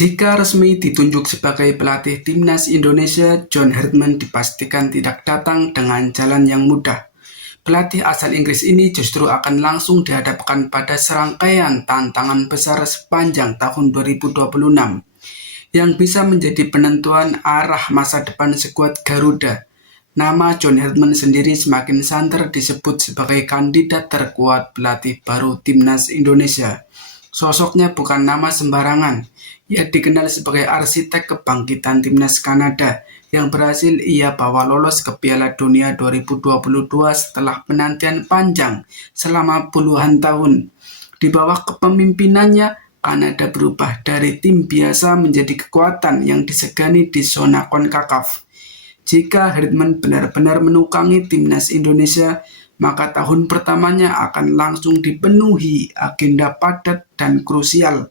Jika resmi ditunjuk sebagai pelatih timnas Indonesia, John Herdman dipastikan tidak datang dengan jalan yang mudah. Pelatih asal Inggris ini justru akan langsung dihadapkan pada serangkaian tantangan besar sepanjang tahun 2026 yang bisa menjadi penentuan arah masa depan skuad Garuda. Nama John Herdman sendiri semakin santer disebut sebagai kandidat terkuat pelatih baru timnas Indonesia. Sosoknya bukan nama sembarangan. Ia dikenal sebagai arsitek kebangkitan timnas Kanada yang berhasil ia bawa lolos ke Piala Dunia 2022 setelah penantian panjang selama puluhan tahun. Di bawah kepemimpinannya, Kanada berubah dari tim biasa menjadi kekuatan yang disegani di zona CONCACAF. Jika Herdman benar-benar menukangi timnas Indonesia, maka tahun pertamanya akan langsung dipenuhi agenda padat dan krusial.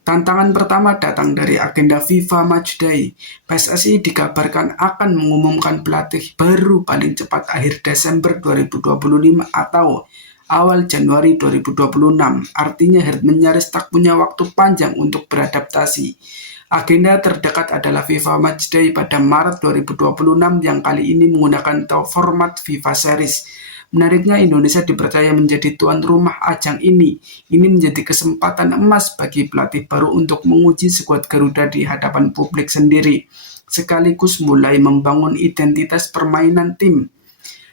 Tantangan pertama datang dari agenda FIFA Matchday. PSSI dikabarkan akan mengumumkan pelatih baru paling cepat akhir Desember 2025 atau awal Januari 2026. Artinya Herdman nyaris tak punya waktu panjang untuk beradaptasi. Agenda terdekat adalah FIFA Matchday pada Maret 2026 yang kali ini menggunakan format FIFA Series. Menariknya, Indonesia dipercaya menjadi tuan rumah ajang ini. Ini menjadi kesempatan emas bagi pelatih baru untuk menguji skuad Garuda di hadapan publik sendiri, sekaligus mulai membangun identitas permainan tim.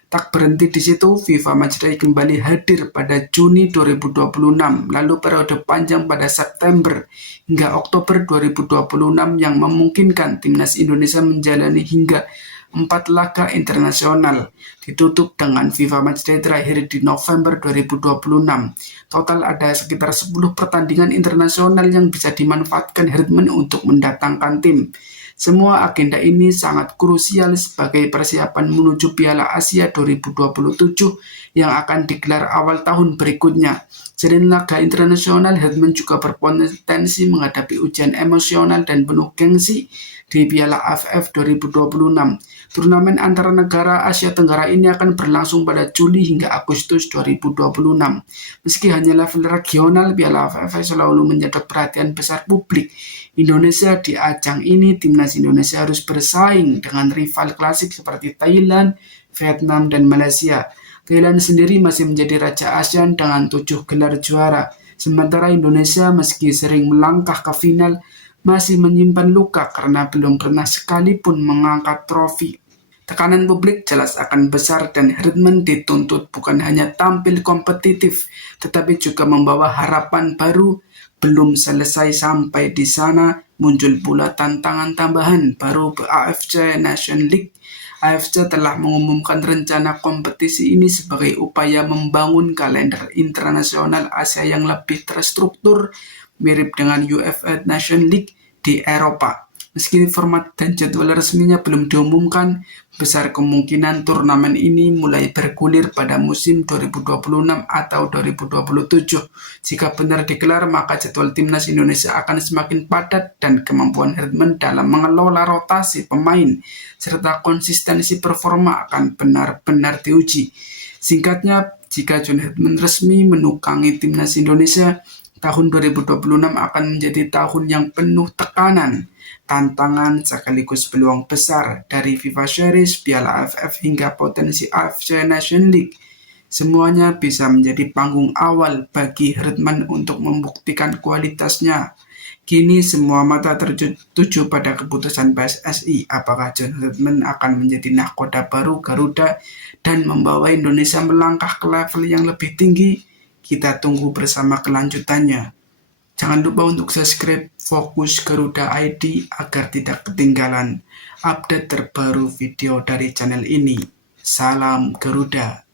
Tak berhenti di situ, FIFA Matchday kembali hadir pada Juni 2026, lalu periode panjang pada September hingga Oktober 2026 yang memungkinkan timnas Indonesia menjalani hingga 4 laga internasional, ditutup dengan FIFA Matchday terakhir di November 2026. Total ada sekitar 10 pertandingan internasional yang bisa dimanfaatkan Herdman untuk mendatangkan tim. Semua agenda ini sangat krusial sebagai persiapan menuju Piala Asia 2027 yang akan digelar awal tahun berikutnya. Selain laga internasional, Herdman juga berpotensi menghadapi ujian emosional dan penuh gengsi di Piala AFF 2026. Turnamen antara negara Asia Tenggara ini akan berlangsung pada Juli hingga Agustus 2026. Meski hanya level regional, Piala AFF selalu menyedot perhatian besar publik. Indonesia di ajang ini, timnas Indonesia harus bersaing dengan rival klasik seperti Thailand, Vietnam, dan Malaysia. Thailand sendiri masih menjadi raja ASEAN dengan 7 gelar juara. Sementara Indonesia meski sering melangkah ke final, masih menyimpan luka karena belum pernah sekalipun mengangkat trofi. Tekanan publik jelas akan besar dan Herdman dituntut bukan hanya tampil kompetitif, tetapi juga membawa harapan baru. Belum selesai sampai di sana, muncul pula tantangan tambahan baru AFC Nation League. AFC telah mengumumkan rencana kompetisi ini sebagai upaya membangun kalender internasional Asia yang lebih terstruktur, mirip dengan UEFA Nation League di Eropa. Meski format dan jadwal resminya belum diumumkan, besar kemungkinan turnamen ini mulai bergulir pada musim 2026 atau 2027. Jika benar digelar, maka jadwal timnas Indonesia akan semakin padat dan kemampuan Herdman dalam mengelola rotasi pemain serta konsistensi performa akan benar-benar diuji. Singkatnya, jika John Herdman resmi menukangi timnas Indonesia, tahun 2026 akan menjadi tahun yang penuh tekanan, tantangan sekaligus peluang besar dari FIFA Series, Piala AFF hingga potensi AFC Nation League. Semuanya bisa menjadi panggung awal bagi Herdman untuk membuktikan kualitasnya. Kini semua mata tertuju pada keputusan PSSI. Apakah John Herdman akan menjadi nahkoda baru Garuda dan membawa Indonesia melangkah ke level yang lebih tinggi? Kita tunggu bersama kelanjutannya. Jangan lupa untuk subscribe Fokus Garuda ID agar tidak ketinggalan update terbaru video dari channel ini. Salam Garuda.